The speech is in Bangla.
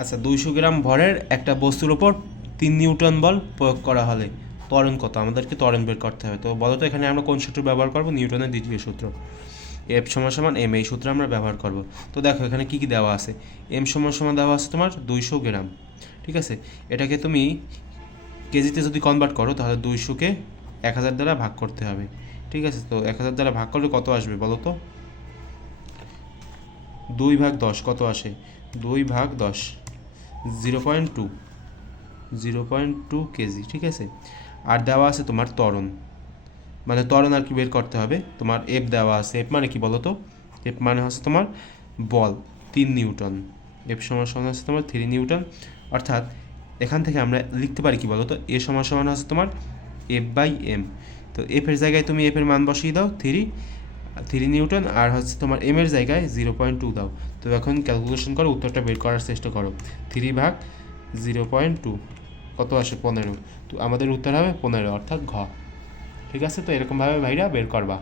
আচ্ছা, 200 গ্রাম ভরের একটা বস্তুর ওপর 3 নিউটন বল প্রয়োগ করা হলে ত্বরণ কত? আমাদেরকে ত্বরণ বের করতে হবে। তো বলো তো এখানে আমরা কোন সূত্র ব্যবহার করব? নিউটনের দ্বিতীয় সূত্র, এফ সমান সমান এম, এই সূত্র আমরা ব্যবহার করব। তো দেখো এখানে কী কী দেওয়া আছে। এম সমান সমান দেওয়া আছে তোমার 200 গ্রাম, ঠিক আছে। এটাকে তুমি কেজিতে যদি কনভার্ট করো তাহলে 200কে 1000 দ্বারা ভাগ করতে হবে, ঠিক আছে। তো 1000 দ্বারা ভাগ করলে কত আসবে বলো তো? 2/10 কত আসে? 2/10 0.2, 0.2 কেজি, ঠিক আছে। আর দেওয়া আছে তোমার ত্বরণ, মানে ত্বরণ আর কি বের করতে হবে। তোমার এফ দেওয়া আছে। এফ মানে কি বলো তো? এফ মানে হচ্ছে তোমার বল 3 নিউটন। এফ সমান সমান হচ্ছে তোমার 3 নিউটন। অর্থাৎ এখান থেকে আমরা লিখতে পারি কি বলো তো? এ সমান সমান হচ্ছে তোমার এফ বাই এম। তো এফের জায়গায় তুমি এফের মান বসিয়ে দাও 3 নিউটন, আর হচ্ছে তোমার এম এর জায়গায় 0.2 দাও। তো এখন ক্যালকুলেশন করো, উত্তরটা বের করার চেষ্টা করো। 3/0.2 কত আসে? 15। তো আমাদের উত্তর হবে 15, অর্থাৎ ঘ। ঠিক আছে, তো এরকমভাবে ভাইরা বের করবা।